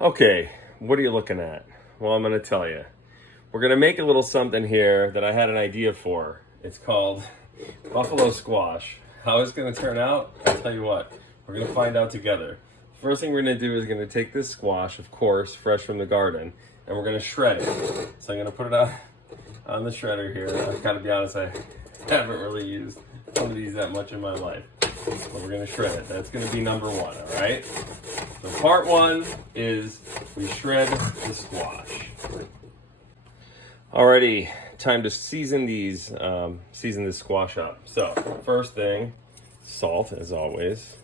Okay, what are you looking at? Well, I'm going to tell you. We're going to make a little something here that I had an idea for. It's called buffalo squash. How it's going to turn out, I'll tell you what. We're going to find out together. First thing we're going to do is going to take this squash, of course, fresh from the garden, and we're going to shred it. So I'm going to put it on the shredder here. I've got to be honest, I haven't really used one of these that much in my life. But we're going to shred it. That's going to be number one, all right? So part one is we shred the squash. Alrighty, time to season this squash up. So first thing, salt as always.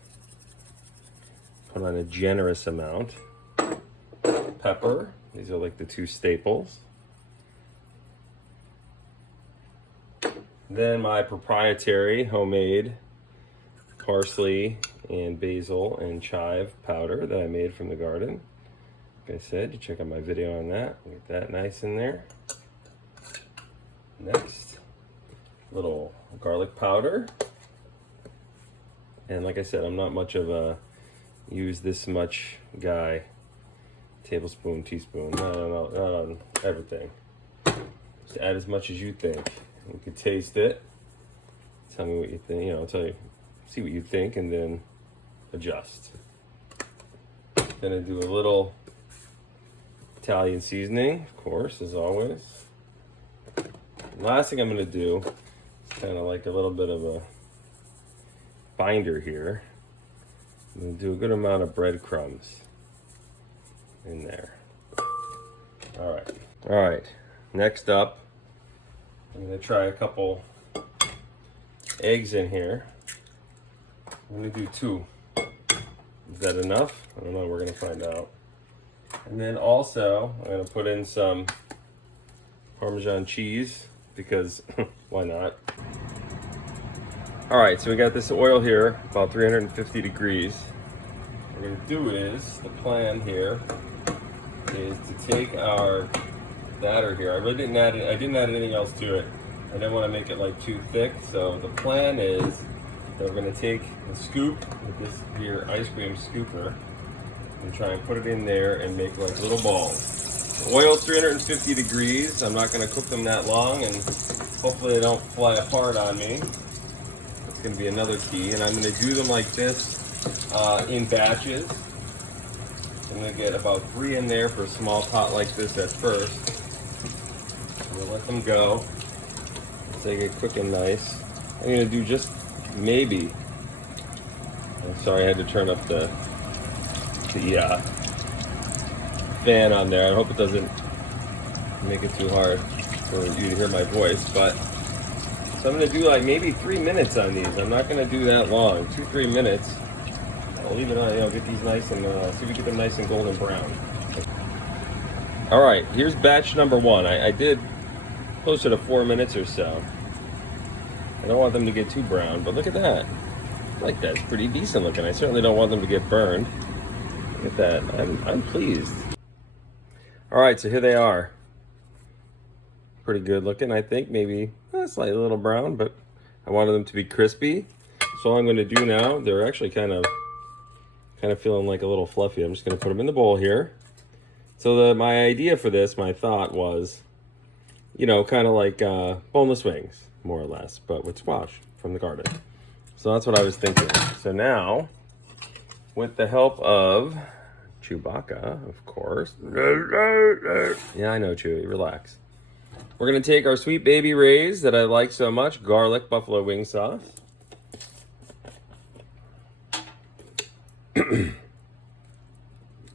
Put on a generous amount. Pepper, these are like the two staples. Then my proprietary homemade parsley and basil and chive powder that I made from the garden. Like I said, you check out my video on that. Get that nice in there. Next, little garlic powder. And like I said, I'm not much of a use this much guy. Tablespoon, teaspoon, not on everything. Just add as much as you think. You can taste it. Tell me what you think, see what you think, and then adjust. Gonna do a little Italian seasoning, of course, as always. Last thing I'm gonna do is kind of like a little bit of a binder here. I'm gonna do a good amount of breadcrumbs in there. All right. Next up, I'm gonna try a couple eggs in here. I'm gonna do 2. Is that enough? I don't know, we're gonna find out. And then also, I'm gonna put in some Parmesan cheese, because why not? All right, so we got this oil here, about 350 degrees. What we're gonna do is, the plan here is to take our batter here. I didn't add anything else to it. I didn't want to make it like too thick, so the plan is that we're going to take the scoop with this here ice cream scooper and try and put it in there and make like little balls. The oil's 350 degrees. I'm not going to cook them that long, and hopefully they don't fly apart on me. That's going to be another key, and I'm going to do them like this in batches. I'm going to get about 3 in there for a small pot like this at first. I'm going to let them go so they get quick and nice. I'm going to do just maybe. I'm sorry, I had to turn up the fan on there. I hope it doesn't make it too hard for you to hear my voice. But so I'm going to do like maybe 3 minutes on these. I'm not going to do that long. 2-3 minutes. I'll leave it on. Get these nice and see if we get them nice and golden brown. All right, here's batch number 1. I did closer to 4 minutes or so. I don't want them to get too brown, but look at that. I like that's pretty decent looking. I certainly don't want them to get burned. Look at that. I'm pleased. All right, so here they are. Pretty good looking, I think. Maybe slightly a little brown, but I wanted them to be crispy. So all I'm going to do now, they're actually kind of feeling like a little fluffy. I'm just going to put them in the bowl here. So my idea for this, my thought was, kind of like boneless wings, more or less, but with squash from the garden. So that's what I was thinking. So now, with the help of Chewbacca, of course. Yeah, I know, Chewie, relax. We're going to take our Sweet Baby Ray's that I like so much, garlic buffalo wing sauce. I'm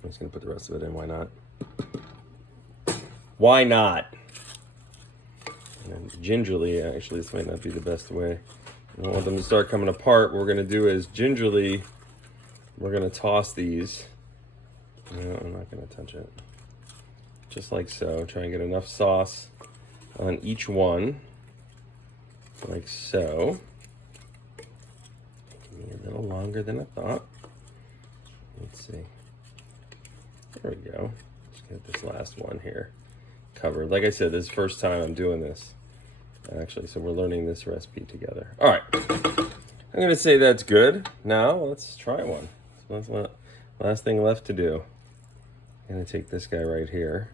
just going to put the rest of it in, why not? Why not? And gingerly, actually, this might not be the best way. I don't want them to start coming apart. What we're going to do is gingerly, we're going to toss these. No, I'm not going to touch it. Just like so. Try and get enough sauce on each one. Like so. Maybe a little longer than I thought. Let's see. There we go. Just get this last one here covered. Like I said, this is the first time I'm doing this. Actually, so we're learning this recipe together. All right. I'm going to say that's good. Now, let's try one. So that's the last thing left to do. gonna take this guy right here.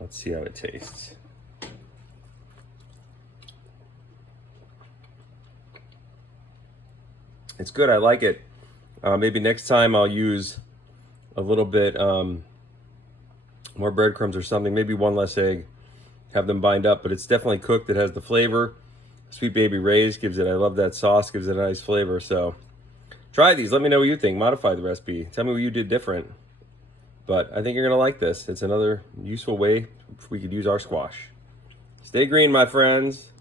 Let's see how it tastes. It's good, I like it. Maybe next time I'll use a little bit more breadcrumbs or something, maybe one less egg, have them bind up, but it's definitely cooked. It has the flavor. Sweet Baby Ray's gives it, I love that sauce, gives it a nice flavor. So try these, let me know what you think, modify the recipe, tell me what you did different. But I think you're gonna like this. It's another useful way we could use our squash. Stay green, my friends.